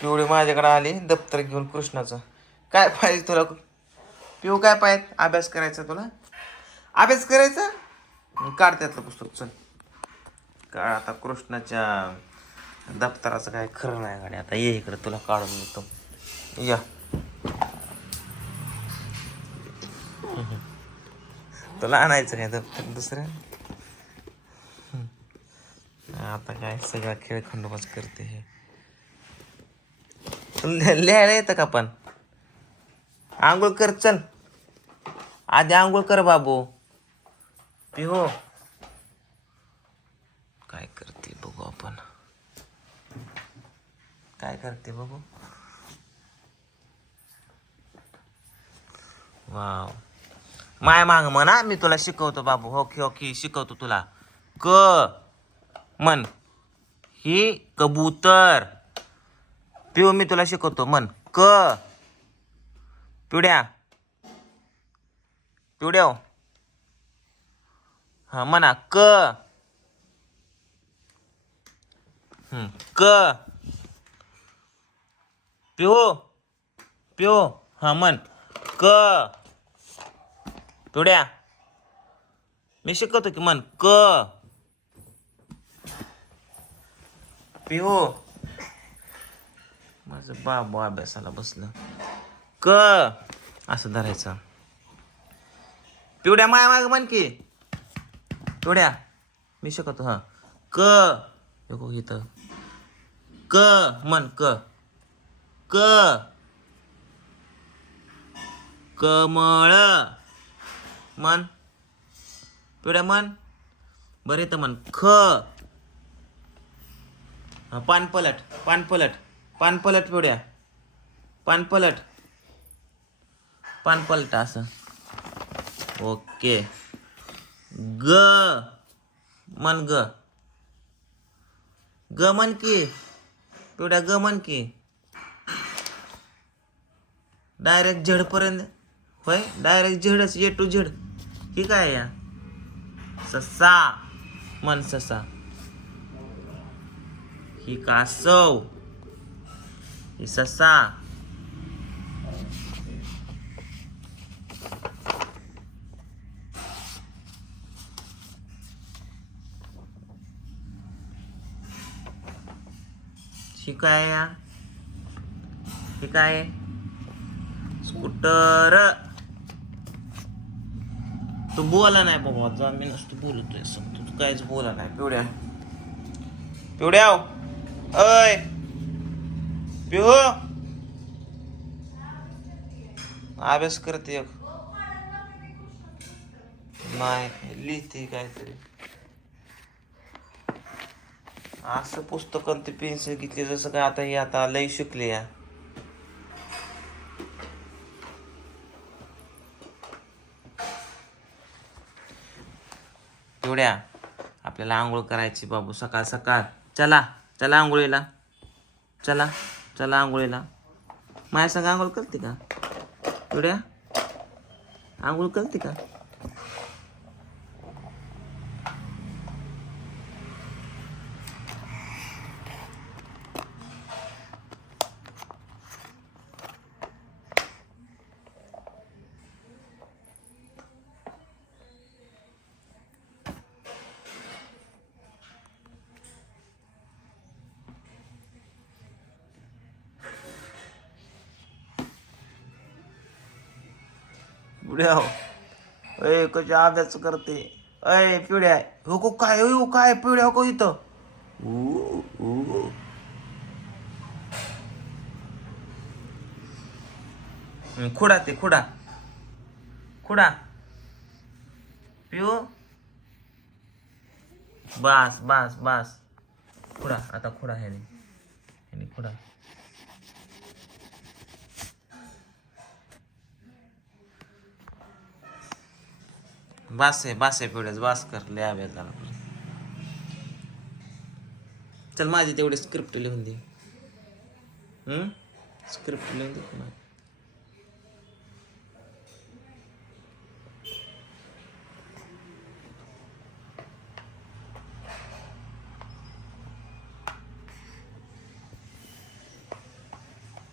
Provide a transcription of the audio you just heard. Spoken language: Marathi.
पिवळी माझ्याकडे आली दप्तर घेऊन कृष्णाचं. काय पाहिजे तुला? पिऊ काय पाहिजे? अभ्यास करायचा तुला? अभ्यास करायचा? काढतातलं काढ त्यातलं पुस्तक चल. काळ आता कृष्णाच्या दप्तराचं काय खरं नाही गाडी. आता ये इकडे तुला काढून देतो. या. तुला आणायचं काय दप्तर? दुसरं? आता काय सगळा खेळ खंडोबाच करते हे. लिहायला येतं का पण? आंघोळ कर चल. आधी आंघोळ कर बाबू. पिहो काय करते बघू आपण? काय करते बघू? वाव. माय माग म्हणा मी तुला शिकवतो बाबू. हो, होकी होकी शिकवतो तुला. क मन ही कबूतर. पिऊ मी तुला शिकवतो. मन क. पिवड्या. पिवड्या हा म्हणा. क. हम्म, क. पिऊ. पिऊ. हा म्हण. क. पिवड्या. मी शिकवतो की म्हण. क. पिऊ. माझं बाबू अभ्यासाला बसलं. क! असं धरायचं. पिवड्या माया माग म्हण की. पिवड्या मी शिकवतो हा. क! नको इथं. क! म्हण क. क! कमळ. मन पिवड्या मन बरं येतं मन ख! हा, पानपलट पानपलट. पानपलट पिवड्या. पानपलट. पानपलट असं. ओके. ग. मन ग. ग मन की. पिवड्या ग मन की. डायरेक्ट झेडपर्यंत होय? डायरेक्ट झेडच ए टू झेड. ठीक आहे या? ससा. मन ससा. ही कासव ही ससा ही काय या स्कूटर तू बोला नाही बाबा जा मी नसतो बोलतोय असं तू काहीच बोला नाही. पिवड्या पिवड्या हो. अय. पिऊ अभ्यास करते एक. नाही लिहिते काहीतरी. असं पुस्तक आणि ते पेन्सिल घेतली जसं काय आता हे आता लय शिकले या. एवढ्या. आपल्याला आंघोळ करायची बाबू सकाळ सकाळ. चला चला आंघोळीला. चला. चला आंघोळीला. माझ्या संग आंघोळ करते का? एवढ्या? आंघोळ करते का? पुढ्या अय कशा अभ्यास करते? अय पिढ्या हो को काय हो काय पिढ्या हो को इथं. ऊ, ऊ. खुडा ते खुडा. खुडा. पिऊ. बास बास बास. खुडा आता खुडा ह्याने. ह्याने खुडा. बास आहे बास आहे पिवड्याच बास कर लय अभ्यास झाला चल माझी तेवढी स्क्रिप्ट लिहून दे. स्क्रिप्ट लिहून दे. पुन्हा